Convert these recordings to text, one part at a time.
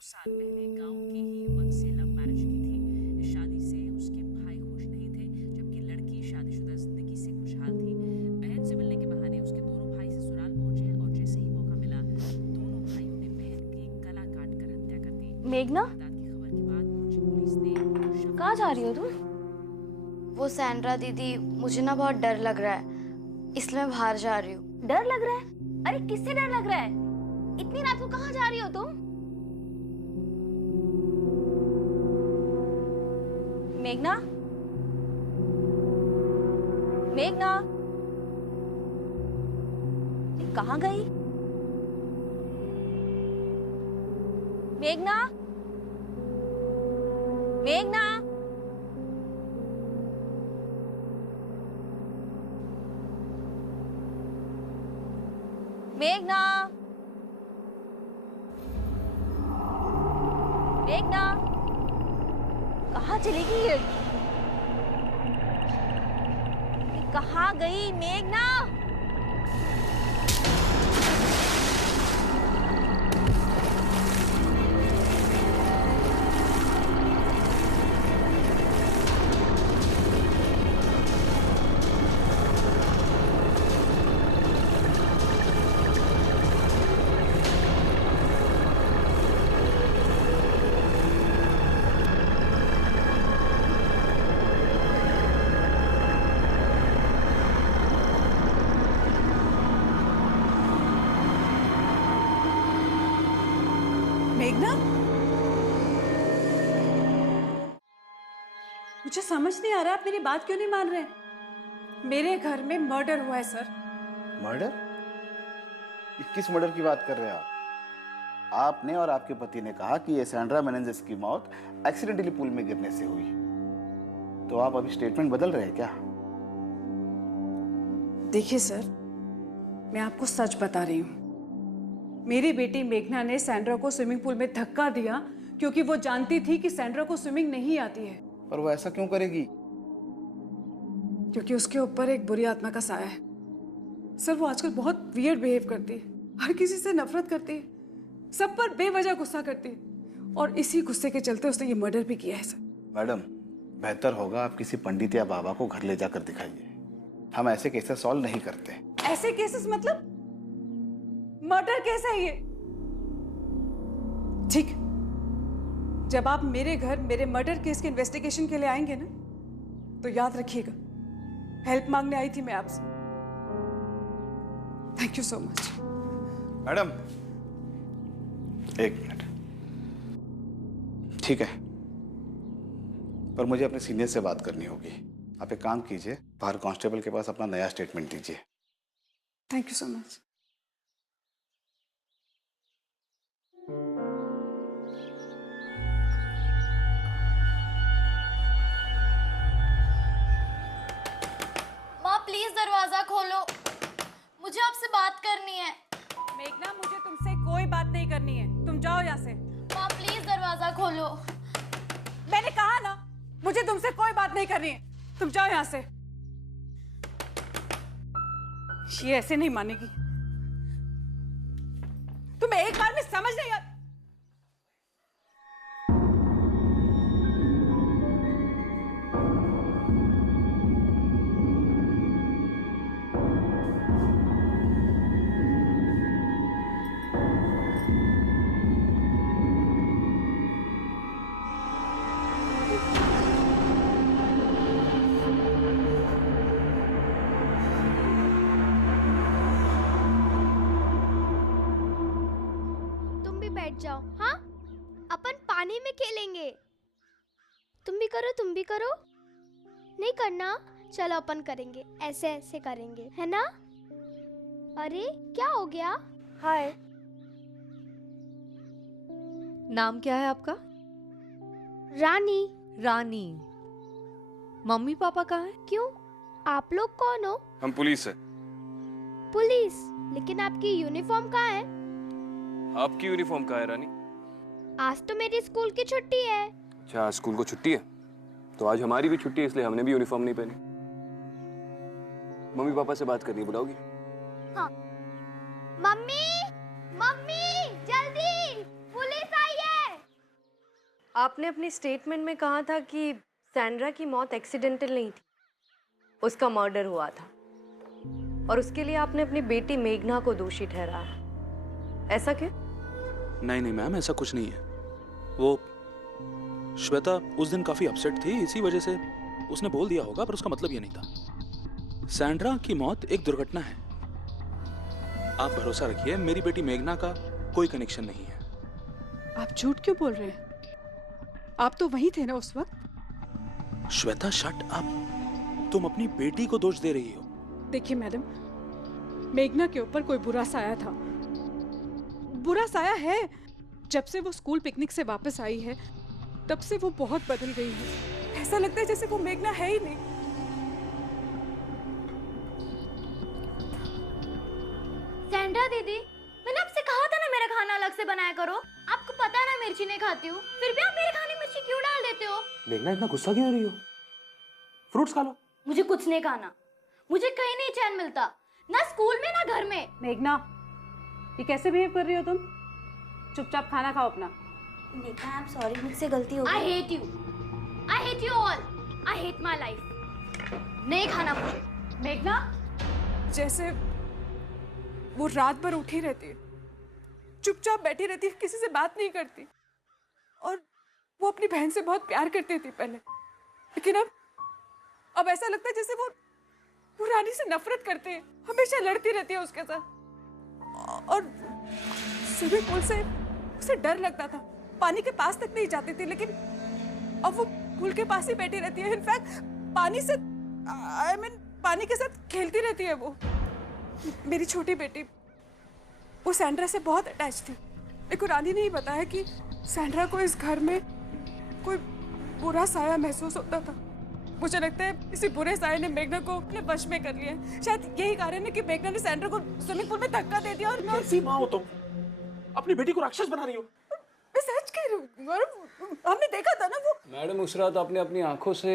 साल पहले गांव के ही युवक से लव मैरिज की थी। इस शादी से उसके भाई खुश नहीं थे, जबकि लड़की शादीशुदा जिंदगी से खुशहाल थी। बहन से मिलने के बहाने उसके दोनों भाई ससुराल पहुंचे और जैसे ही मौका मिला दोनों भाइयों ने बहन की गला काट कर हत्या कर दी। मेघना, वारदात की खबर के बाद पहुंची पुलिस ने कहाँ जा रही हो तुम? वो सैंड्रा दीदी, मुझे ना बहुत डर लग रहा है, इसलिए मैं बाहर जा रही हूँ। डर लग रहा है? अरे किससे डर लग रहा है? इतनी रात को कहाँ जा रही हो तुम? मेघना, मेघना, ये कहाँ गई? मेघना, मेघना, मेघना, मेघना, कहाँ चली गई ये? कहाँ गई मेघना? मेघना, मुझे समझ नहीं आ रहा आप मेरी बात क्यों नहीं मान रहे? मेरे घर में मर्डर हुआ है सर। मर्डर? किस मर्डर की बात कर रहे हैं आप? आपने और आपके पति ने कहा कि ये सैंड्रा मेनेंजेस की मौत एक्सीडेंटली पूल में गिरने से हुई। तो आप अभी स्टेटमेंट बदल रहे हैं क्या? देखिए सर, मैं आपको सच बता रही हूँ। मेरी बेटी मेघना ने सैंड्रा को स्विमिंग पूल में धक्का दिया क्योंकि वो जानती थी कि सैंड्रा को स्विमिंग नहीं आती है। पर वो ऐसा क्यों करेगी? क्योंकि उसके ऊपर एक बुरी आत्मा का साया है। सर, वो आजकल बहुत वियर्ड बिहेव करती है, हर किसी से नफरत करती है, सब पर बेवजह गुस्सा करती है, और इसी गुस्से के चलते उसने ये मर्डर भी किया है सर। मैडम, बेहतर होगा आप किसी पंडित या बाबा को घर ले जाकर दिखाइए। हम ऐसे केसेस सॉल्व नहीं करते। ऐसे केसेस मतलब मर्डर केस है ये? ठीक, जब आप मेरे घर मेरे मर्डर केस के इन्वेस्टिगेशन के लिए आएंगे ना, तो याद रखिएगा, हेल्प मांगने आई थी मैं आपसे। Thank you so much. Madam, एक मिनट। ठीक है, पर मुझे अपने सीनियर से बात करनी होगी। आप एक काम कीजिए, बाहर कांस्टेबल के पास अपना नया स्टेटमेंट दीजिए। Thank you so much. माँ प्लीज दरवाजा खोलो, मुझे आपसे बात करनी है। मेघना, मुझे तुमसे कोई बात नहीं करनी है, तुम जाओ यहाँ से। माँ प्लीज दरवाजा खोलो। मैंने कहा ना, मुझे तुमसे कोई बात नहीं करनी है, तुम जाओ यहाँ से। ये ऐसे नहीं मानेगी। तुम्हें एक बार में समझ नहीं आ... बैठ जाओ। हाँ, अपन पानी में खेलेंगे। तुम भी करो, तुम भी करो। नहीं करना? चलो अपन करेंगे, ऐसे ऐसे करेंगे, है ना? अरे क्या हो गया? हाय, नाम क्या है आपका? रानी। रानी। मम्मी पापा कहाँ हैं? क्यों, आप लोग कौन हो? हम पुलिस है। पुलिस? लेकिन आपकी यूनिफॉर्म कहाँ है? आपकी यूनिफॉर्म कहाँ है रानी? आज तो मेरी स्कूल की छुट्टी है। अच्छा, आज स्कूल को छुट्टी है, तो आज हमारी भी छुट्टी है, इसलिए हमने भी यूनिफॉर्म नहीं पहनी। मम्मी पापा से बात करनी, बुलाओगी? हाँ। मम्मी, मम्मी, जल्दी, पुलिस आई है। आपने अपनी स्टेटमेंट में कहा था कि सैंड्रा की मौत एक्सीडेंटल नहीं थी, उसका मर्डर हुआ था और उसके लिए आपने अपनी बेटी मेघना को दोषी ठहराया। ऐसा क्यों? नहीं नहीं मैम, ऐसा कुछ नहीं है। वो श्वेता उस दिन काफी अपसेट थी, इसी वजह से उसने बोल दिया होगा, पर उसका मतलब ये नहीं था। सैंड्रा की मौत एक दुर्घटना है। आप भरोसा रखिए, मेरी बेटी मेघना का कोई कनेक्शन नहीं है। आप झूठ क्यों बोल रहे हैं? आप तो वहीं थे ना उस वक्त। श्वेता शट अप, तुम अपनी बेटी को दोष दे रही हो। देखिए मैडम, मेघना के ऊपर कोई बुरा साया था, बुरा साया है। जब से वो स्कूल पिकनिक से वापस आई है तब से वो बहुत बदल गई है। ऐसा लगता है जैसे वो मेघना है ही नहीं। सैंड्रा दीदी, मैंने आपसे कहा था ना मेरा खाना अलग से बनाया करो। आपको पता है ना मिर्ची नहीं खाती हूँ, फिर भी आप मेरे खाने में मिर्ची क्यों डाल देते हो? मेघना इतना गुस्सा क्यों हो रही हो? फ्रूट्स खा लो। मुझे कुछ नहीं खाना, मुझे कहीं नहीं चैन मिलता, ना स्कूल में ना घर में। मेघना, ये कैसे बिहेव कर रही हो तुम? चुपचाप खाना खाओ अपना। मेघना, आई एम सॉरी, मुझसे गलती हो गई। I hate you, I hate you all, I hate my life. नहीं खाना मुझे। मेघना, जैसे वो रात भर उठी रहती है, चुपचाप बैठी रहती है, किसी से बात नहीं करती, और वो अपनी बहन से बहुत प्यार करती थी पहले, लेकिन अब ऐसा लगता है जैसे वो रानी से नफरत करती है, हमेशा लड़ती रहती है उसके साथ। और स्विमिंग पूल से उसे डर लगता था, पानी के पास तक नहीं जाती थी, लेकिन अब वो पूल के पास ही बैठी रहती है। इनफैक्ट पानी से पानी के साथ खेलती रहती है वो। मेरी छोटी बेटी वो सैंड्रा से बहुत अटैच थी। मेरे को रानी ने ही बताया कि सैंड्रा को इस घर में कोई बुरा साया महसूस होता था। मुझे लगता है इसी बुरे साये ने मेघना को अपने वश में कर लिया है। शायद यही कारण है कि मेघना ने सैंड्रा को स्विमिंग पूल में धक्का दे दिया। और कैसी माँ हो तुम? अपनी बेटी को राक्षस बना रही हो। मैं सच कह रही हूँ, हमने देखा था ना वो। मैडम, उस रात आपने अपनी आंखों से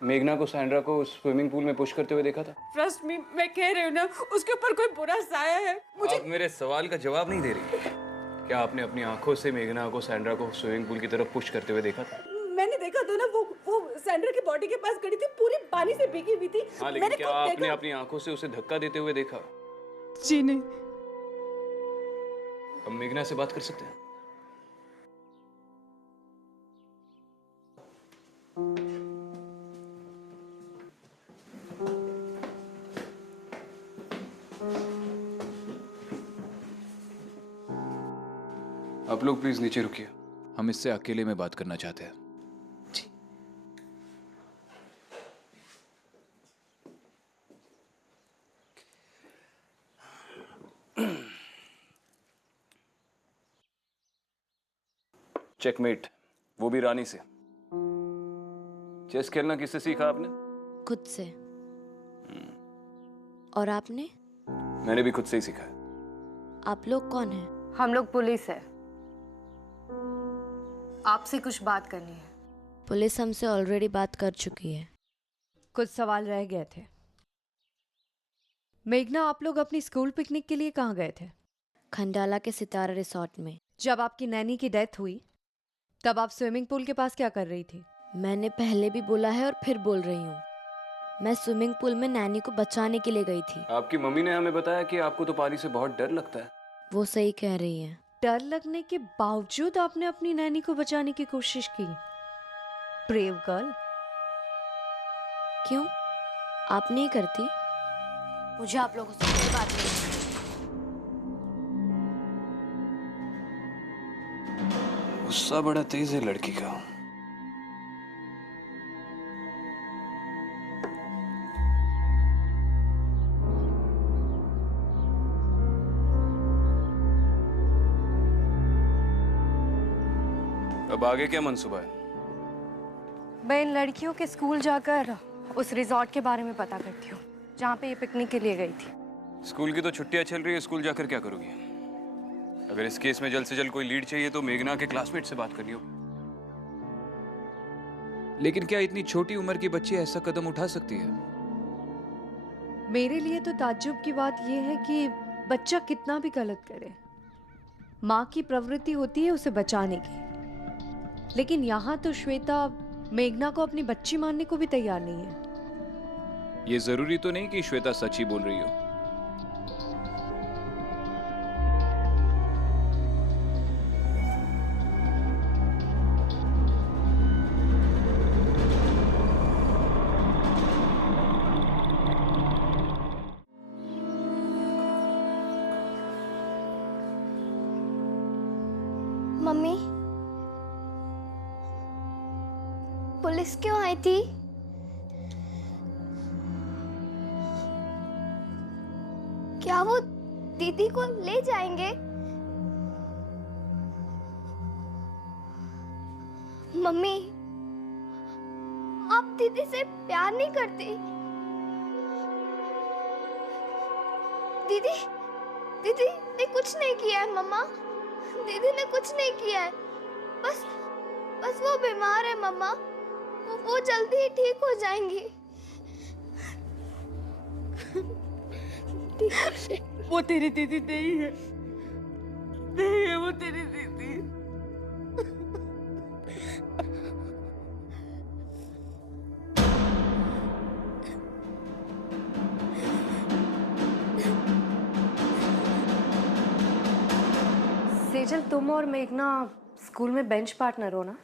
मेघना को सैंड्रा को स्विमिंग पूल में पुश करते हुए देखा था। ट्रस्ट मी, मैं कह रही हूँ ना, उसके ऊपर कोई बुरा साया है। मुझे आप मेरे सवाल का जवाब नहीं दे रही। क्या आपने अपनी आंखों से मेघना को सैंड्रा को स्विमिंग पूल की तरफ पुश करते हुए देखा था? मैंने देखा था ना, वो सैंड्रा की बॉडी के पास खड़ी थी, पूरी पानी से भीगी हुई थी। हाँ, लेकिन क्या आपने अपनी आंखों से उसे धक्का देते हुए देखा? जी नहीं। हम मेघना से बात कर सकते हैं? आप लोग प्लीज नीचे रुकिए, हम इससे अकेले में बात करना चाहते हैं। चेकमेट, वो भी रानी से। चेस खेलना किससे सीखा आपने? खुद से। और आपने? मैंने भी खुद से ही सीखा है। आप लोग कौन हैं? हम लोग पुलिस है, आपसे कुछ बात करनी है। पुलिस हमसे ऑलरेडी बात कर चुकी है। कुछ सवाल रह गए थे। मेघना, आप लोग अपनी स्कूल पिकनिक के लिए कहाँ गए थे? खंडाला के सितारा रिसोर्ट में। जब आपकी नैनी की डेथ हुई तब आप स्विमिंग पूल के पास क्या कर रही थी? मैंने पहले भी बोला है और फिर बोल रही हूँ, मैं स्विमिंग पूल में नैनी को बचाने के लिए गई थी। आपकी मम्मी ने हमें बताया कि आपको तो पानी से बहुत डर लगता है। वो सही कह रही है। डर लगने के बावजूद आपने अपनी नैनी को बचाने की कोशिश की। Brave girl. क्यों, आप नहीं करती? मुझे आप लोगों से कोई बात नहीं। गुस्सा बड़ा तेज है लड़की का। अब आगे क्या मंसूबा है? मैं इन लड़कियों के स्कूल जाकर उस रिजॉर्ट के बारे में पता करती हूँ जहाँ पे ये पिकनिक के लिए गई थी। स्कूल की तो छुट्टियां चल रही है, स्कूल जाकर क्या करोगी? अगर इस केस में जल्द से जल्द कोई लीड चाहिए तो मेघना के क्लासमेट से बात करनी होगी। लेकिन क्या इतनी छोटी उम्र की बच्ची ऐसा कदम उठा सकती है? मेरे लिए तो ताज्जुब की बात यह है कि बच्चा कितना भी गलत करे, माँ की प्रवृत्ति होती है उसे बचाने की। लेकिन यहाँ तो श्वेता मेघना को अपनी बच्ची मानने को भी तैयार नहीं है। ये जरूरी तो नहीं कि श्वेता सच ही बोल रही हो। मम्मी, पुलिस क्यों आई थी? क्या वो दीदी को ले जाएंगे? मम्मी, आप दीदी से प्यार नहीं करती? दीदी दीदी ने कुछ नहीं किया है मम्मा, दीदी ने कुछ नहीं किया है, बस वो बीमार है मम्मा, वो जल्दी ही ठीक हो जाएंगी। वो तेरी दीदी नहीं है, नहीं है वो तेरी दीदी। सेजल, तुम और मेघना स्कूल में बेंच पार्टनर हो ना?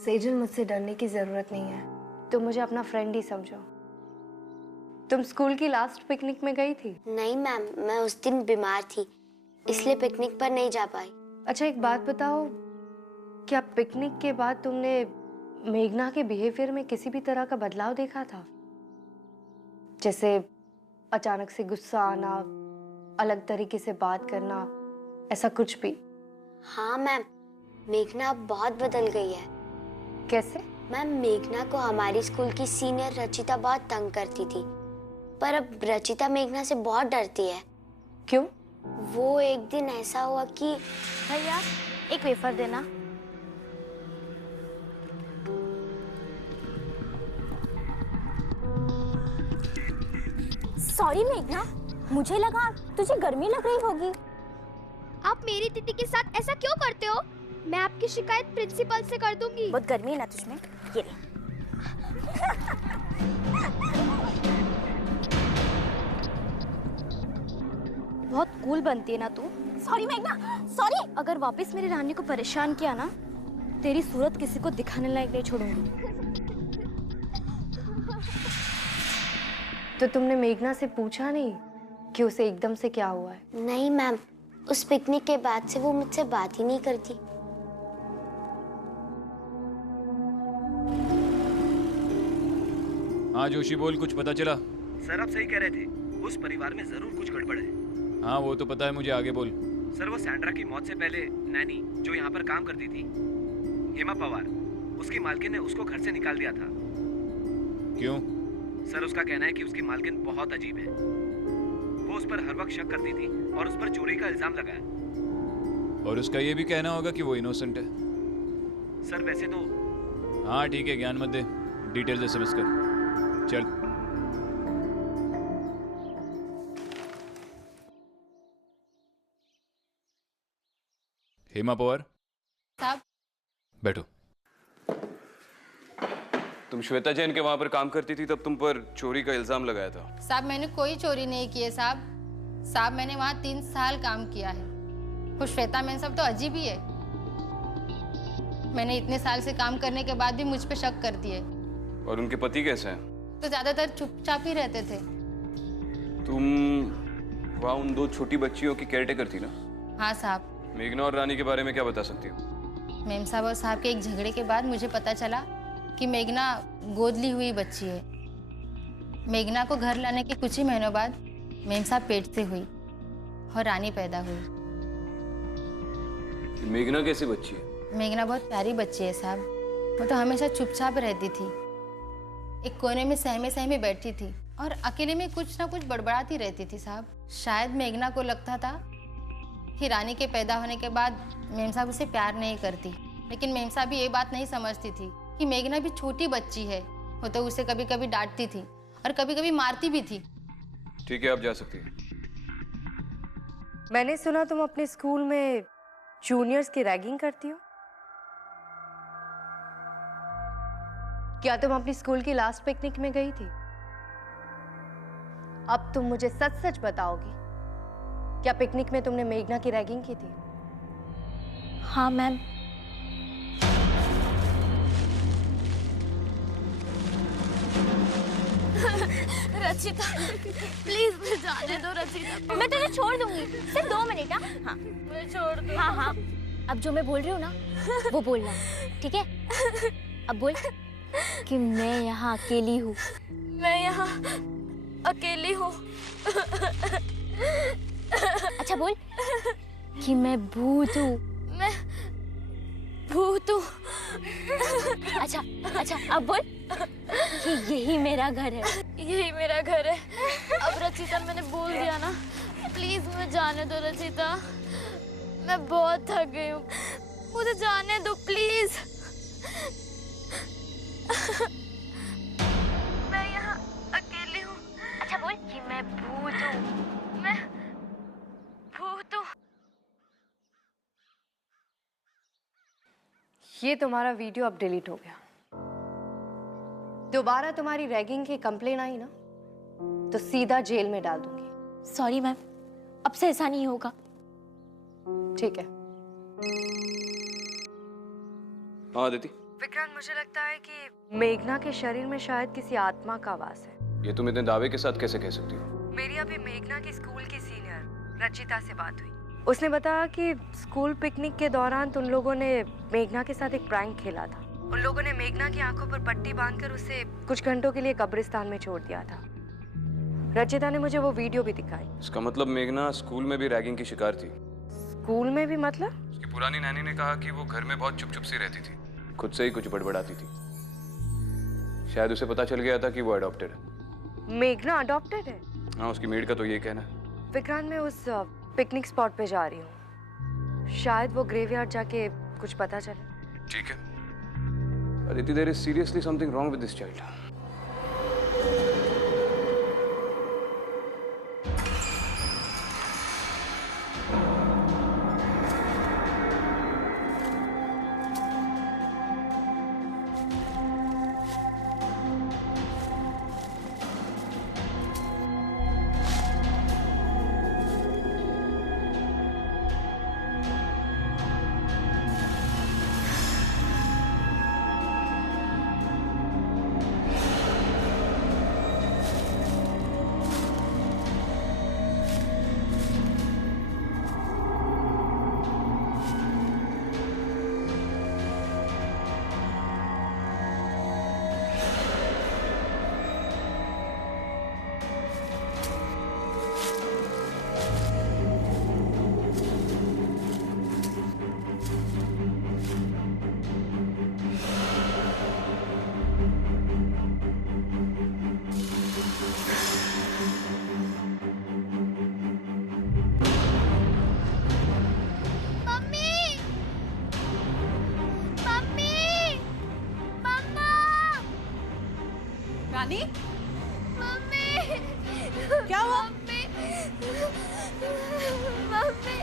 सेजल, मुझसे डरने की जरूरत नहीं है। तुम मुझे अपना फ्रेंड ही समझो। तुम स्कूल की लास्ट पिकनिक में गई थी? नहीं मैम, मैं उस दिन बीमार थी, इसलिए पिकनिक पर नहीं जा पाई। अच्छा, एक बात बताओ, क्या पिकनिक के बाद तुमने मेघना के बिहेवियर में किसी भी तरह का बदलाव देखा था? जैसे अचानक से गुस्सा आना, अलग तरीके से बात करना, ऐसा कुछ भी? हाँ मैम, मेघना अब बहुत बदल गई है। कैसे? मैम, मेघना को हमारी स्कूल की सीनियर रचिता बहुत तंग करती थी, पर अब रचिता मेघना से बहुत डरती है। क्यों? वो एक दिन ऐसा हुआ कि भैया एक वेफर देना। सॉरी मेघना, मुझे लगा तुझे गर्मी लग रही होगी। आप मेरी दीदी के साथ ऐसा क्यों करते हो? मैं आपकी शिकायत प्रिंसिपल से कर दूंगी। बहुत गर्मी है ना तुझमें, ये ले। बहुत कूल बनती है ना तू। सॉरी मेघना, सॉरी। अगर वापस मेरी रानी को परेशान किया ना, तेरी सूरत किसी को दिखाने लायक नहीं छोड़ूंगी। तो तुमने मेघना से पूछा नहीं कि उसे एकदम से क्या हुआ है? नहीं मैम, उस पिकनिक के बाद से वो मुझसे बात ही नहीं करती। हाँ जोशी, बोल, कुछ पता चला? सर, आप सही कह रहे थे, उस परिवार में जरूर कुछ गड़बड़ है। हाँ वो तो पता है मुझे, आगे बोल। सर, वो सैंड्रा की मौत से पहले नैनी जो यहाँ पर काम करती थी, हेमा पवार, उसकी मालकिन ने उसको घर से निकाल दिया था। क्यों? सर, उसका कहना है कि उसकी मालकिन बहुत अजीब है। वो उस पर हर वक्त शक करती थी और उस पर चोरी का इल्जाम लगाया। और उसका ये भी कहना होगा कि वो इनोसेंट है। सर वैसे तो। हाँ ठीक है, ज्ञान मत दे, डिटेल्स एसएमएस कर। चल। हेमा पवार साहब, बैठो। तुम श्वेता जैन के वहां पर काम करती थी, तब तुम पर चोरी का इल्जाम लगाया था। साहब मैंने कोई चोरी नहीं की है साहब। साहब मैंने वहाँ 3 साल काम किया है। वो श्वेता मैन सब तो अजीब ही है। मैंने इतने साल से काम करने के बाद भी मुझ पे शक करती है। और उनके पति कैसे हैं? तो ज्यादातर चुपचाप ही रहते थे। तुम वहाँ उन 2 छोटी बच्चियों की केयरटेकर थी ना? हाँ साहब। मेघना और रानी के बारे में क्या बता सकती हो? मेम साहब और साहब के एक झगड़े के बाद मुझे पता चला कि मेघना गोद ली हुई बच्ची है। मेघना को घर लाने के कुछ ही महीनों बाद मेम साहब पेट से हुई और रानी पैदा हुई। मेघना कैसी बच्ची है? मेघना बहुत प्यारी बच्ची है साहब। वो तो हमेशा चुपचाप रहती थी, एक कोने में सहमे सहमे बैठती थी और अकेले में कुछ ना कुछ बड़बड़ाती रहती थी साहब। शायद मेघना को लगता था कि रानी के पैदा होने के बाद मेम साहब उसे प्यार नहीं करती, लेकिन मेम साहब भी ये बात नहीं समझती थी कि मेघना भी छोटी बच्ची है। वो तो उसे कभी कभी डांटती थी और कभी कभी मारती भी थी। ठीक है, आप जा सकती हैं। मैंने सुना तुम अपने स्कूल में जूनियर्स की रैगिंग करती हो। क्या तुम अपनी स्कूल की लास्ट पिकनिक में गई थी? अब तुम मुझे सच सच बताओगी, क्या पिकनिक में तुमने मेघना की रैगिंग की थी? हाँ मैम। रचिता प्लीज मुझे जाने दो रचिता। मैं तुझे छोड़ दूंगी, सिर्फ 2 मिनट। हाँ मुझे छोड़ दो। हाँ हाँ, अब जो मैं बोल रही हूँ ना वो बोलना, ठीक है? अब बोल कि मैं यहाँ अकेली हूँ। मैं यहाँ अकेली हूँ। अच्छा बोल कि मैं भूत हूँ। मैं भूत हूँ। अच्छा अच्छा अब बोल कि यही मेरा घर है। यही मेरा घर है। अब रचिता मैंने बोल दिया ना, प्लीज मुझे जाने दो रचिता, मैं बहुत थक गई हूँ, मुझे जाने दो प्लीज। मैं यहाँ अकेली हूँ। अच्छा बोल कि मैं भूत हूँ। मैं भूत हूँ। ये तुम्हारा वीडियो अब डिलीट हो गया। दोबारा तुम्हारी रैगिंग की कंप्लेन आई ना तो सीधा जेल में डाल दूंगी। सॉरी मैम, अब से ऐसा नहीं होगा। ठीक है। हाँ अदिति, विक्रांत, मुझे लगता है कि मेघना के शरीर में शायद किसी आत्मा का वास है। ये तुम इतने दावे के साथ कैसे कह सकती हो? मेरी अभी मेघना की स्कूल की सीनियर रचिता से बात हुई। उसने बताया कि स्कूल पिकनिक के दौरान तुम लोगों ने मेघना के साथ एक प्रैंक खेला था। उन लोगों ने मेघना की आंखों पर पट्टी बांधकर उसे कुछ घंटों के लिए कब्रिस्तान में छोड़ दिया था। रचिता ने मुझे वो वीडियो भी दिखाई। इसका मतलब मेघना स्कूल में भी रैगिंग की शिकार थी? स्कूल में भी मतलब? उसकी पुरानी नानी ने कहा कि वो घर में बहुत चुप चुप सी रहती थी, खुद से ही कुछ बड़बड़ाती थी। शायद उसे पता चल गया था कि वो अडॉप्टेड है। मेघना अडॉप्टेड है? हाँ, उसकी मेड का तो यही कहना है। विक्रांत, मैं उस पिकनिक स्पॉट पे जा रही हूँ, शायद वो ग्रेवयार्ड जाके कुछ पता चले। ठीक है Aditi, there is seriously something wrong with this child. Rani, mummy, क्या हुआ? मम्मी,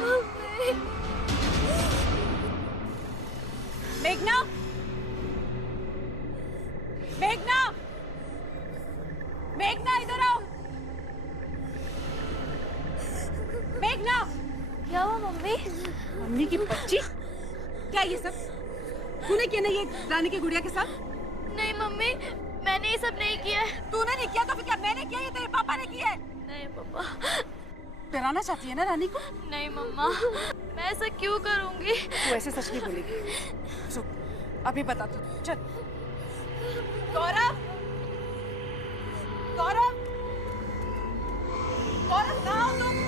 मम्मी, मेघना, मेघना, मेघना इधर आओ। मेघना, क्या हुआ मम्मी? मम्मी की बच्ची, क्या ये सब तूने किया? नहीं, ये रानी की गुड़िया के साथ? नहीं मम्मी, मैंने ये सब नहीं किया है। तूने नहीं किया तो फिर क्या मैंने किया? ये तेरे पापा ने किया है। नहीं पापा। डराना चाहती है ना रानी को? नहीं मम्मा, मैं ऐसा क्यों करूंगी? तू ऐसे सच नहीं बोलेगी। सुन, अभी बता तू। चल। गौरव, गौरव, गौरव कहाँ हो तुम?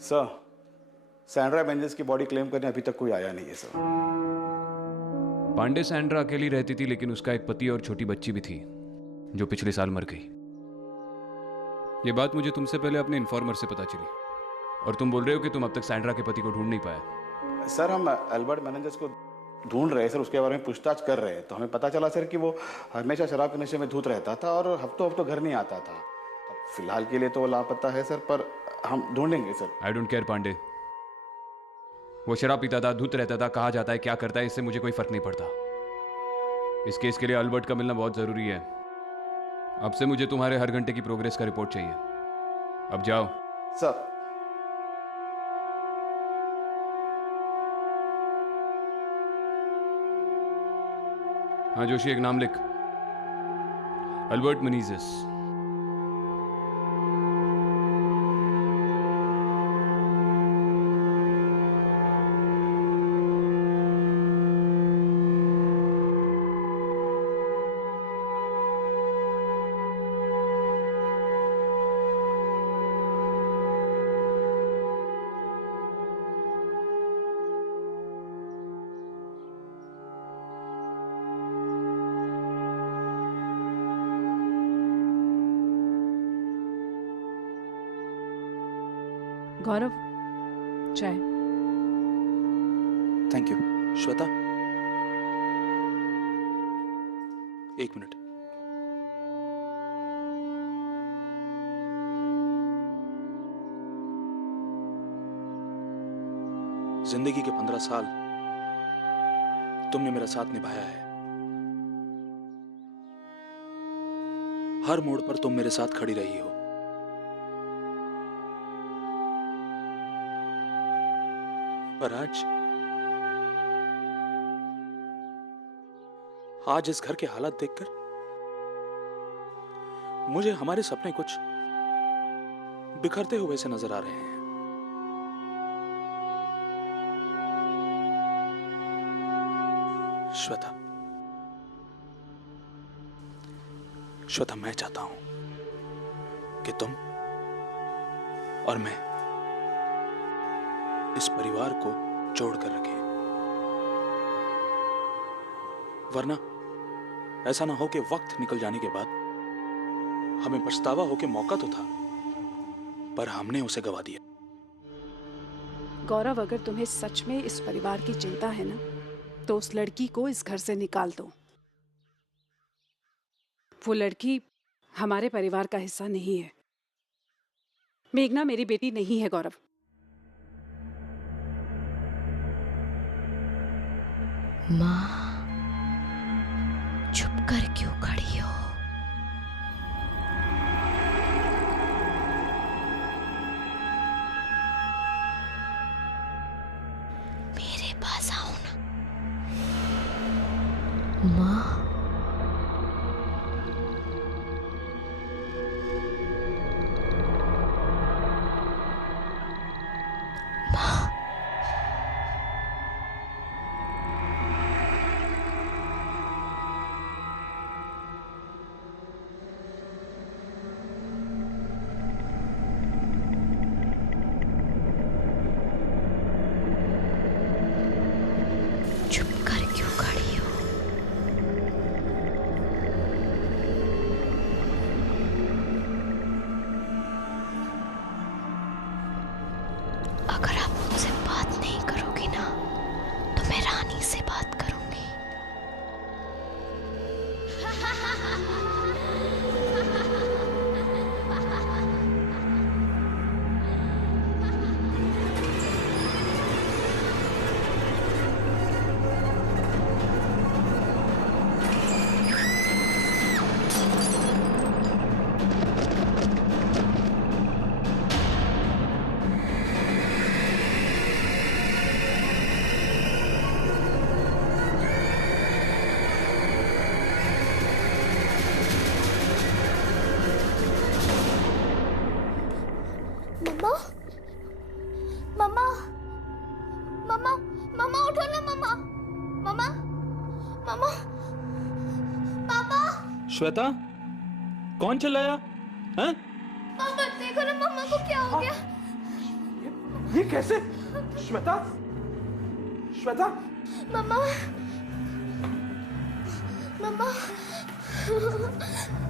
सर, सैंड्रा मेंजेस की बॉडी क्लेम करने अभी तक कोई आया नहीं है सर। पांडे सैंड्रा अकेली रहती थी, लेकिन उसका एक पति और छोटी बच्ची भी थी जो पिछले साल मर गई। ये बात मुझे तुमसे पहले अपने इन्फॉर्मर से पता चली, और तुम बोल रहे हो कि तुम अब तक सैंड्रा के पति को ढूंढ नहीं पाए। सर हम अल्बर्ट मेनेंजेस को ढूंढ रहे हैं सर, उसके बारे में पूछताछ कर रहे हैं। तो हमें पता चला सर कि वो हमेशा शराब के नशे में धुत रहता था और हफ्तों हफ्तों घर नहीं आता था। अब फिलहाल के लिए तो वो लापता है सर, पर हम ढूंढेंगे sir. I don't care Pandey, वो शराब पीता था, धुत रहता था, कहाँ जाता है, क्या करता है, इससे मुझे कोई फर्क नहीं पड़ता। इस केस के लिए अल्बर्ट का मिलना बहुत जरूरी है। अब से मुझे तुम्हारे हर घंटे की प्रोग्रेस का रिपोर्ट चाहिए। अब जाओ सर। हाँ जोशी, एक नाम लिख, अल्बर्ट मेनेंजेस। गौरव, चाय। Thank you. श्वेता, एक मिनट। जिंदगी के 15 साल तुमने मेरा साथ निभाया है। हर मोड़ पर तुम मेरे साथ खड़ी रही हो। पर आज इस घर के हालात देखकर मुझे हमारे सपने कुछ बिखरते हुए से नजर आ रहे हैं। श्वेता, श्वेता, मैं चाहता हूं कि तुम और मैं इस परिवार को जोड़ कर रखें, वरना ऐसा ना हो कि वक्त निकल जाने के बाद हमें पछतावा हो कि मौका तो था पर हमने उसे गवा दिया। गौरव, अगर तुम्हें सच में इस परिवार की चिंता है ना, तो उस लड़की को इस घर से निकाल दो। वो लड़की हमारे परिवार का हिस्सा नहीं है। मेघना मेरी बेटी नहीं है गौरव। माँ, चुप कर क्यों खड़ी हो? मेरे पास आओ ना। माँ, चुप कर क्यों खड़ी हो? अगर आप मुझसे बात नहीं करोगी ना, तो मैं रानी से बात करूंगी। मम्मा, मम्मा, मम्मा, मम्मा उठो ना मम्मा, मम्मा, मम्मा, पापा। श्वेता, कौन चिल्लाया? हैं? पापा देखो ना मम्मा को क्या हो गया। ये कैसे? श्वेता, श्वेता, मम्मा, मम्मा,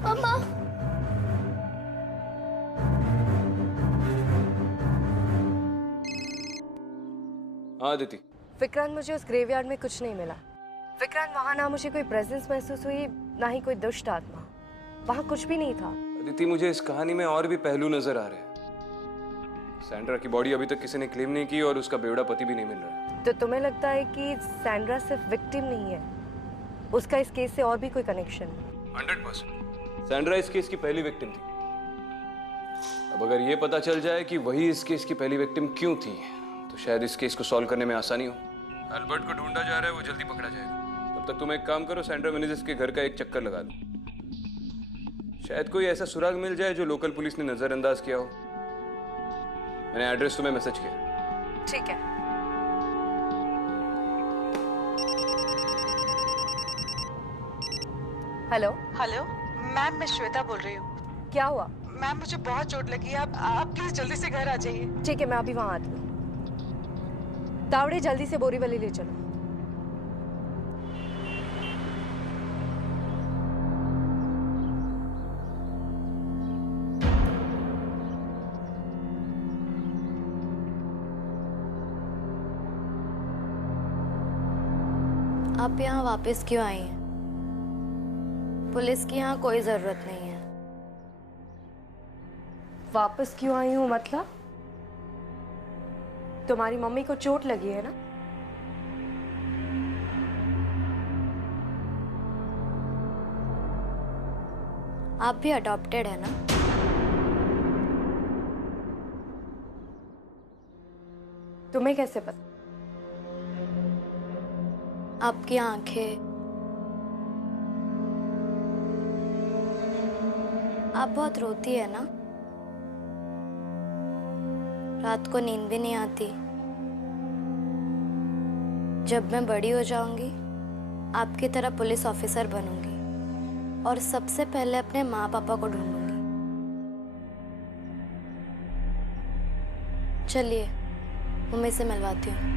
मम्मा, हाँ अदिति। विक्रांत, मुझे उस ग्रेवयार्ड में कुछ नहीं मिला। विक्रांत, वहाँ ना मुझे कोई प्रेजेंस महसूस हुई, ना ही कोई दुष्ट आत्मा। वहाँ कुछ भी नहीं था। अदिति, मुझे इस कहानी में और भी पहलू नजर आ रहे हैं। सैंड्रा की बॉडी अभी तक किसी ने क्लेम नहीं की और उसका बेवड़ा पति भी नहीं मिल रहा है। तो तुम्हें लगता है कि सैंड्रा सिर्फ विक्टिम नहीं है, उसका इस केस से और भी कोई कनेक्शन है? 100%। सैंड्रा इस केस की पहली विक्टिम थी। अब अगर ये पता चल जाए कि वही इस केस की पहली विक्टिम क्यों थी, तो शायद इस केस को सॉल्व करने में आसानी हो। अल्बर्ट को ढूंढा जा रहा है, वो जल्दी पकड़ा जाएगा। तब तक तुम एक काम करो, सैंड्रा मेनेजेस के घर का एक चक्कर लगा दो। शायद कोई ऐसा सुराग मिल जाए जो लोकल पुलिस ने नजरअंदाज किया हो। मैंने एड्रेस तुम्हें मैसेज किया। ठीक है। हेलो। हेलो मैम, मैं श्वेता बोल रही हूँ। क्या हुआ? मैम मुझे बहुत चोट लगी है, आप प्लीज जल्दी से घर आ जाइए। ठीक है, मैं अभी वहाँ आती हूँ। तावड़े, जल्दी से बोरीवली ले चलो। आप यहाँ वापस क्यों आई हैं? पुलिस की यहाँ कोई जरूरत नहीं है। वापस क्यों आई हूँ मतलब? तुम्हारी मम्मी को चोट लगी है ना? आप भी अडॉप्टेड है ना? तुम्हें कैसे पता? आपकी आंखें, आप बहुत रोती है ना? रात को नींद भी नहीं आती। जब मैं बड़ी हो जाऊंगी, आपकी तरह पुलिस ऑफिसर बनूंगी और सबसे पहले अपने माँ पापा को ढूंढूंगी। चलिए, मम्मी से मिलवाती हूँ।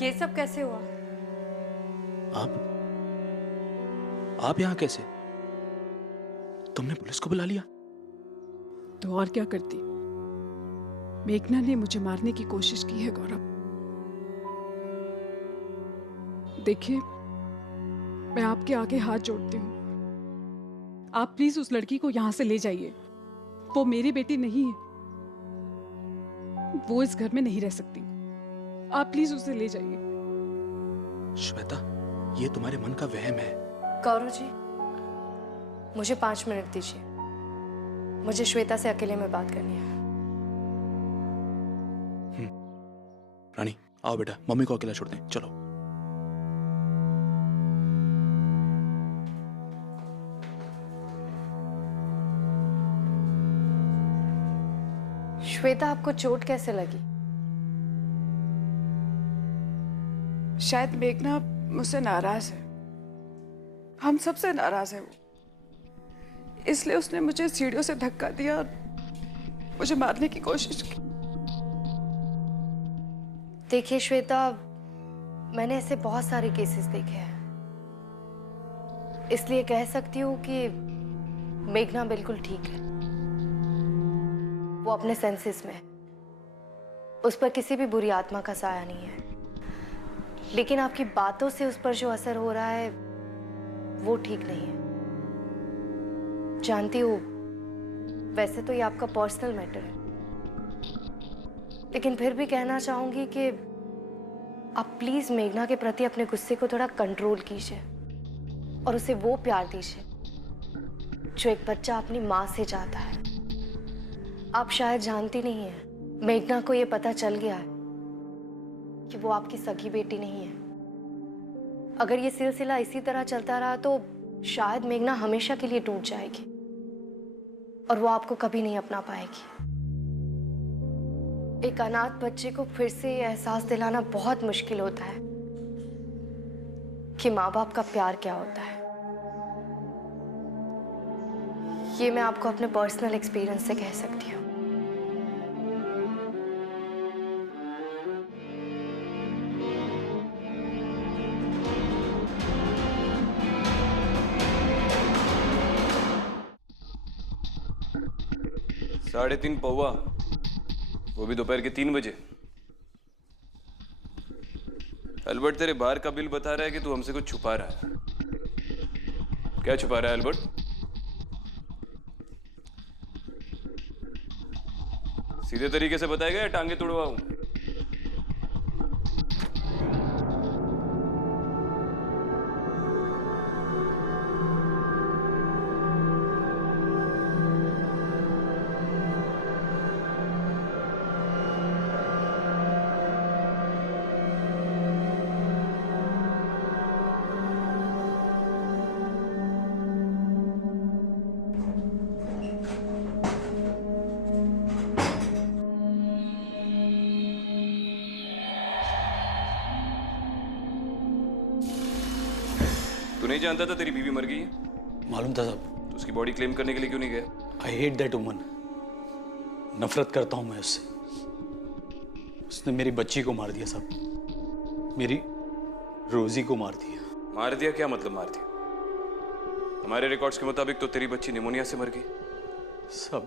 ये सब कैसे हुआ? आप यहाँ कैसे? तुमने पुलिस को बुला लिया? तो और क्या करती? मेघना ने मुझे मारने की कोशिश की है गौरव। देखिए, मैं आपके आगे हाथ जोड़ती हूँ। आप प्लीज उस लड़की को यहाँ से ले जाइए। वो मेरी बेटी नहीं है। वो इस घर में नहीं रह सकती। आप प्लीज उसे ले जाइए। श्वेता, ये तुम्हारे मन का वहम है। गौरव जी, मुझे 5 मिनट दीजिए। मुझे श्वेता से अकेले में बात करनी है। रानी, आओ बेटा, मम्मी को अकेला छोड़ दें। चलो। श्वेता, आपको चोट कैसे लगी? शायद मेघना मुझसे नाराज है। हम सबसे नाराज है वो। इसलिए उसने मुझे सीढ़ियों से धक्का दिया और मुझे मारने की कोशिश की। देखिए श्वेता, मैंने ऐसे बहुत सारे केसेस देखे हैं, इसलिए कह सकती हूँ कि मेघना बिल्कुल ठीक है। वो अपने सेंसेस में है। उस पर किसी भी बुरी आत्मा का साया नहीं है। लेकिन आपकी बातों से उस पर जो असर हो रहा है वो ठीक नहीं है। जानती हूँ, वैसे तो ये आपका पर्सनल मैटर है, लेकिन फिर भी कहना चाहूंगी कि आप प्लीज मेघना के प्रति अपने गुस्से को थोड़ा कंट्रोल कीजिए और उसे वो प्यार दीजिए जो एक बच्चा अपनी माँ से चाहता है। आप शायद जानती नहीं है, मेघना को ये पता चल गया है कि वो आपकी सगी बेटी नहीं है। अगर ये सिलसिला इसी तरह चलता रहा तो शायद मेघना हमेशा के लिए टूट जाएगी। और वो आपको कभी नहीं अपना पाएगी। एक अनाथ बच्चे को फिर से ये एहसास दिलाना बहुत मुश्किल होता है कि माँ बाप का प्यार क्या होता है। ये मैं आपको अपने पर्सनल एक्सपीरियंस से कह सकती हूँ। साढ़े 3 पौवा, वो भी दोपहर के 3 बजे। अल्बर्ट, तेरे बार का बिल बता रहा है कि तू हमसे कुछ छुपा रहा है। क्या छुपा रहा है अल्बर्ट? सीधे तरीके से बताएगा या टांगे तुड़वाऊं? तू नहीं जानता था तेरी बीवी मर गई है? मालूम था साहब। तो उसकी बॉडी क्लेम करने के लिए क्यों नहीं गया? I hate that woman. नफरत करता हूं मैं उससे। उसने मेरी बच्ची को मार दिया साहब, मेरी रोजी को मार दिया। मार दिया? क्या मतलब मार दिया? हमारे रिकॉर्ड्स के मुताबिक तो तेरी बच्ची निमोनिया से मर गई। सब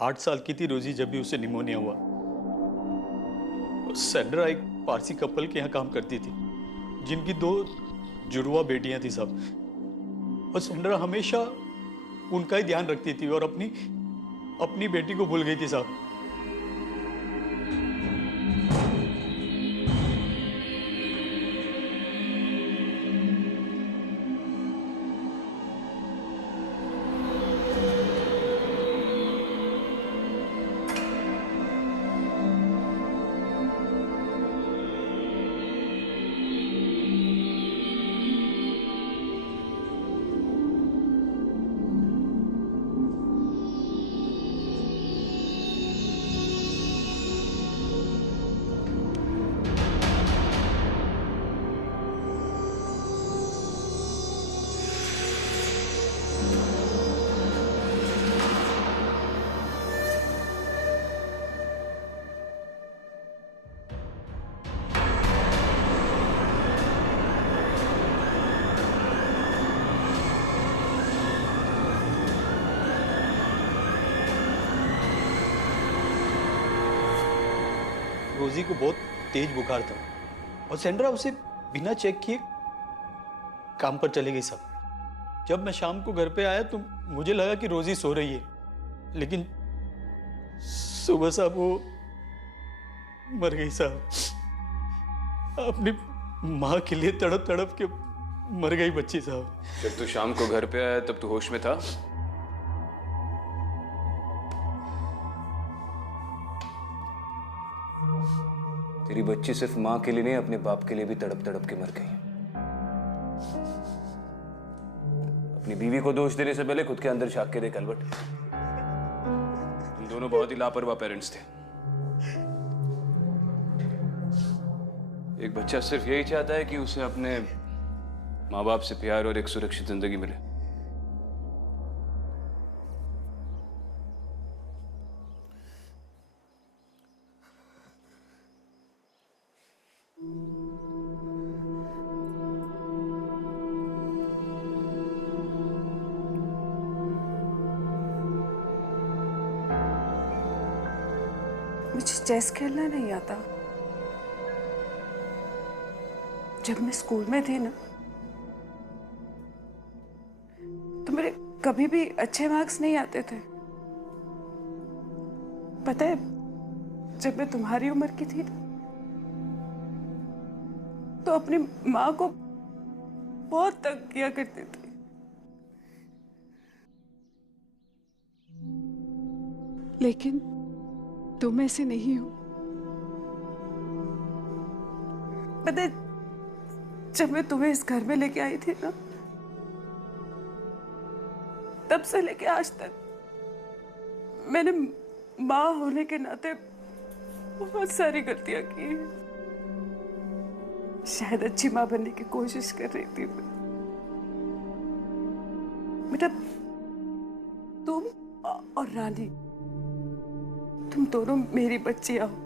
8 साल की थी रोजी जब भी उसे निमोनिया हुआ। सैंड्रा एक पारसी कपल के यहाँ काम करती थी जिनकी 2 जुड़वा बेटियां थी सब। और सैंड्रा हमेशा उनका ही ध्यान रखती थी और अपनी बेटी को भूल गई थी साहब। रोजी को बहुत तेज बुखार था और सैंड्रा उसे बिना चेक किए काम पर चले गई साहब। जब मैं शाम को घर पे आया तो मुझे लगा कि रोजी सो रही है, लेकिन सुबह साहब वो मर गई साहब। अपनी माँ के लिए तड़प तड़प के मर गई बच्ची साहब। जब तू शाम को घर पे आया तब तू होश में था? तेरी बच्ची सिर्फ माँ के लिए नहीं, अपने बाप के लिए भी तड़प तड़प के मर गई। अपनी बीवी को दोष देने से पहले खुद के अंदर झांक के देख अल्बर्ट। तुम दोनों बहुत ही लापरवाह पेरेंट्स थे। एक बच्चा सिर्फ यही चाहता है कि उसे अपने माँ बाप से प्यार और एक सुरक्षित जिंदगी मिले। मुझे चेस खेलना नहीं आता। जब मैं स्कूल में थी ना तो मेरे कभी भी अच्छे मार्क्स नहीं आते थे। पता है, जब मैं तुम्हारी उम्र की थी ना तो अपनी माँ को बहुत तंग किया करती थी। लेकिन तुम ऐसे नहीं हो। पता है, जब मैं तुम्हें इस घर में लेके आई थी ना, तब से लेके आज तक मैंने माँ होने के नाते बहुत सारी गलतियां की हैं। शायद अच्छी माँ बनने की कोशिश कर रही थी मैं। बेटा, तुम और रानी, तुम दोनों मेरी बच्चियां हो।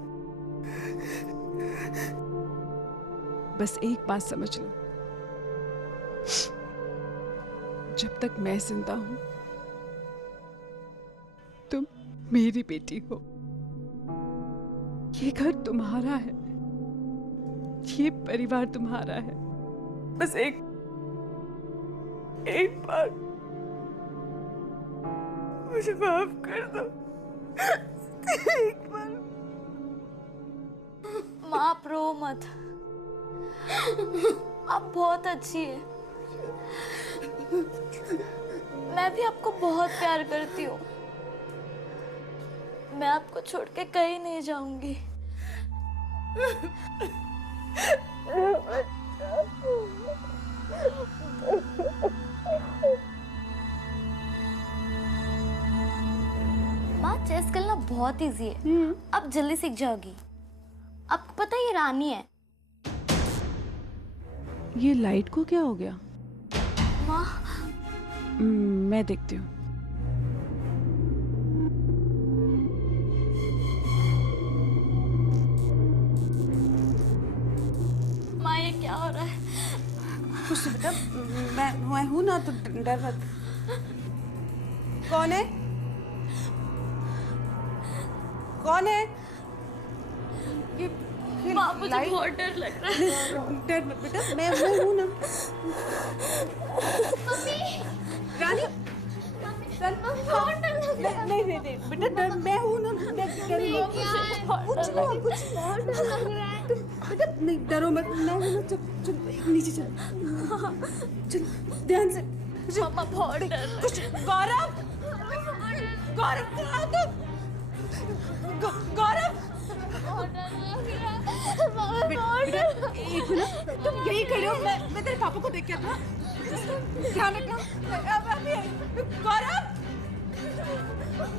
बस एक बात समझ लो, जब तक मैं जिंदा हूं तुम मेरी बेटी हो। ये घर तुम्हारा है, ये परिवार तुम्हारा है। बस एक बार मुझे माफ कर दो। एक बार। माँ, आप रो मत। आप बहुत अच्छी है। मैं भी आपको बहुत प्यार करती हूँ। मैं आपको छोड़ के कहीं नहीं जाऊंगी। माँ, चेस खेलना बहुत इजी है। अब जल्दी सीख जाओगी। आपको पता है ये रानी है। ये लाइट को क्या हो गया? माँ, मैं देखती हूँ। माँ, ये क्या हो रहा है? कुछ नहीं बेटा, मैं हूं ना, तो डर मत। कौन है? कौन है? ये माँ, मुझे बहुत डर लग रहा है। डर मत बेटा, मैं हूं ना। मम्मी, रानी, बहुत डर लग रहा है। नहीं बेटा, डर मैं हूं ना। मैं डर कुछ नहीं। बहुत डर लग रहा है। बेटा नहीं, डरो मत। मैं हूं ना। चल नीचे चल ध्यान से। मम्मा, बहुत डर लग रहा है। गौरव, गौरव, बेटा एक मिनट, तुम यही खड़े हो। मैं तेरे पापा को देख के आता। ध्यान रखना।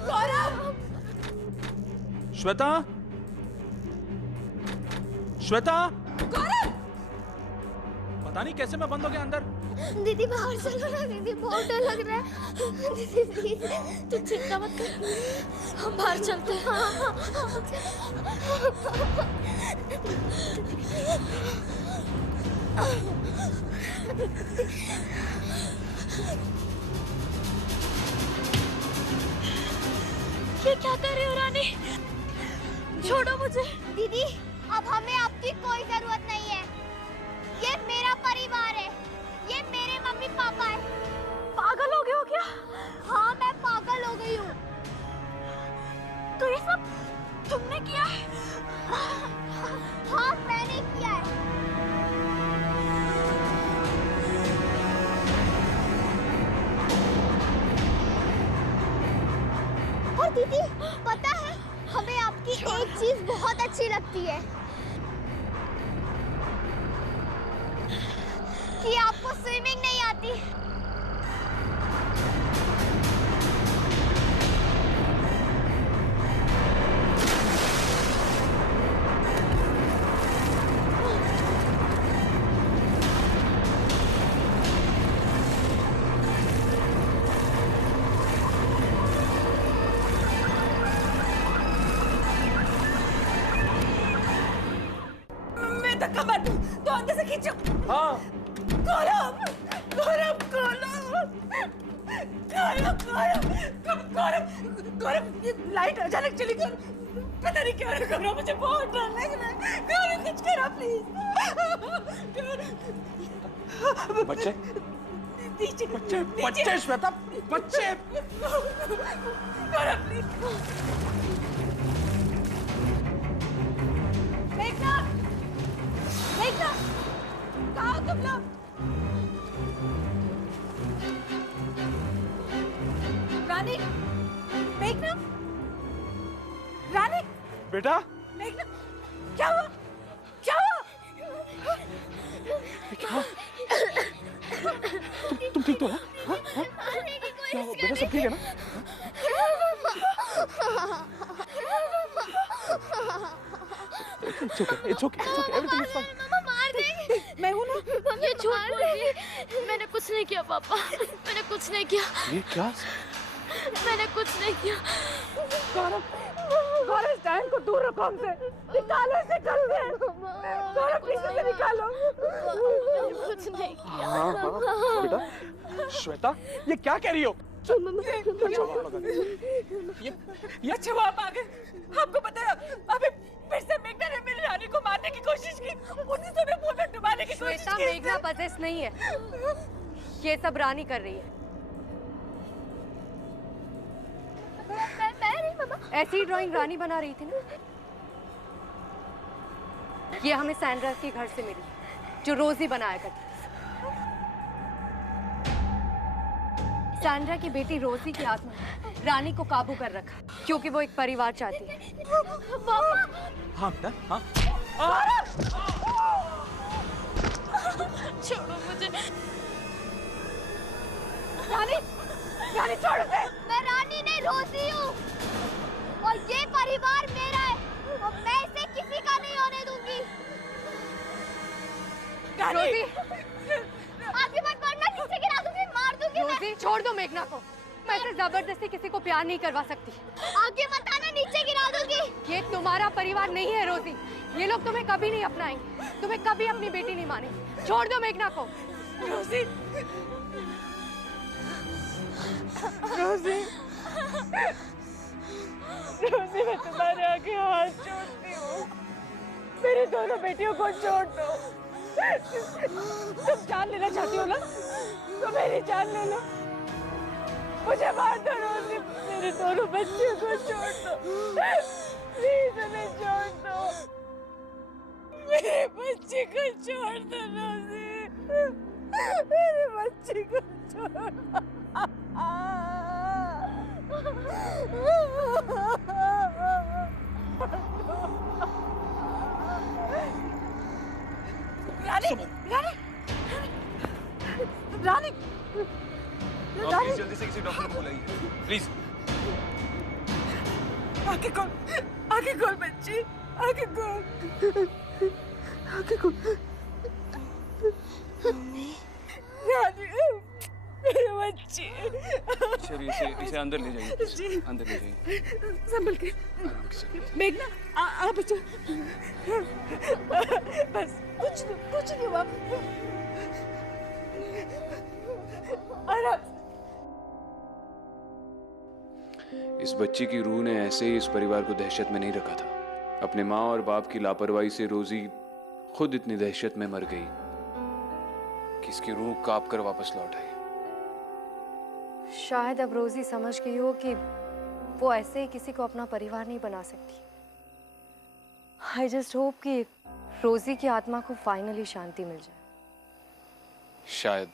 गौरव, श्वेता, श्वेता, गौरव, पता नहीं कैसे मैं बंद हो गया अंदर। दीदी बाहर चलो ना, दीदी बहुत डर लग रहा है। दीदी प्लीज, तू चिंता मत कर, हम बाहर चलते हैं। ये क्या कर रही हो रानी? छोड़ो मुझे। दीदी, अब हमें आपकी कोई जरूरत नहीं है। ये मेरा परिवार है, ये मेरे मम्मी पापा है। पागल हो गए हो क्या? हाँ, मैं पागल हो गई हूँ। तो ये सब तुमने किया है? हाँ, मैंने किया है। और दीदी, पता है हमें आपकी एक चीज बहुत अच्छी लगती है, कि आपको स्विमिंग नहीं आती। मैं धक्का मार दूं तो अंदर से खींचो। हाँ। गौरव, ये लाइट अचानक चली गई। पता नहीं क्या हो रहा, मुझे बहुत डर लग रहा है। गौरव, कुछ करो प्लीज। बच्चे, नीचे, बच्चे श्वेता, बच्चे। गौरव प्लीज। मेघना, कहाँ हो तुम लोग? रानी, मेघना, रानी, बेटा, मेघना, क्या हुआ? तुम ठीक तो हो? हाँ? क्या हुआ? बेटा सब ठीक है ना? It's okay. Everything is fine. मामा मार देंगे। मैं हूँ ना। ये झूठ बोलिए। मैंने कुछ नहीं किया पापा। मैंने कुछ नहीं किया। ये क्या? मैंने कुछ नहीं किया। गौरव इस डायन को दूर रखो हमसे। निकालो इसे घर से। गौरव पीछे से निकालो। कुछ नहीं किया। हाँ बेटा। श्वेता, ये क्या कह रही हो? ये अच्छा हुआ आप आ गए। आपको पता है अभी फिर से मेघना ने मेरी रानी को मारने की कोशिश की। उसी समय पूल में डुबाने की कोशिश की। मेघना पजेस नहीं है। ये सब रानी कर रही है। मैं नहीं मामा। ऐसी ड्राइंग रानी बना रही थी ना। ये हमें सैंड्रा के घर से मिली, जो रोजी बनाया करती। सैंड्रा की बेटी रोजी की आत्मा ने रानी को काबू कर रखा, क्योंकि वो एक परिवार चाहती है। हाँ बेटा, हाँ। छोड़ो मुझे। रानी छोड़ दे। मैं रानी नहीं रोजी हूँ और ये परिवार मेरा है और मैं इसे किसी का नहीं होने दूंगी। रोजी, आगे मत बढ़ना, नीचे गिरा दूंगी, मार दूंगी। रोजी छोड़ दो मेघना को। मैं इसे जबरदस्ती किसी को प्यार नहीं करवा सकती। आगे मत आना, नीचे गिरा दूंगी। ये तुम्हारा परिवार नहीं है रोजी। ये लोग तुम्हें कभी नहीं अपनाएंगे, तुम्हें कभी अपनी बेटी नहीं मानेंगे। छोड़ दो मेघना को। रोजी, रोजी, रोजी, मैं तुम्हारे आगे हाथ जोड़ती हूँ। मेरी दोनों बेटियों को छोड़ दो। तुम जान लेना चाहती हो ना, तो मेरी जान ले लो। मुझे मार दो रोजी, मेरे दोनों बच्चियों को छोड़ दो। प्लीज उन्हें छोड़ दो। मेरे बच्चे को छोड़ दो रोजी, मेरे बच्चे को छोड़ दो। रानी, प्लीज जल्दी से किसी डॉक्टर को बुलाइए, प्लीज। आगे खोल बच्ची, आगे खोल, आगे खोल। रानी, मेरे बच्चे। चलिए इसे अंदर ले जाइए, अंदर ले जाइए। संभल के। मेघना, आ बच्चा। बस कुछ नहीं हुआ। इस बच्ची की रूह ने ऐसे ही इस परिवार को दहशत में नहीं रखा था। अपने माँ और बाप की लापरवाही से रोजी खुद इतनी दहशत में मर गई कि इसकी रूह कांप कर वापस लौट आई। शायद अब रोजी समझ गई हो कि वो ऐसे ही किसी को अपना परिवार नहीं बना सकती। आई जस्ट होप कि रोजी की आत्मा को फाइनली शांति मिल जाए। शायद।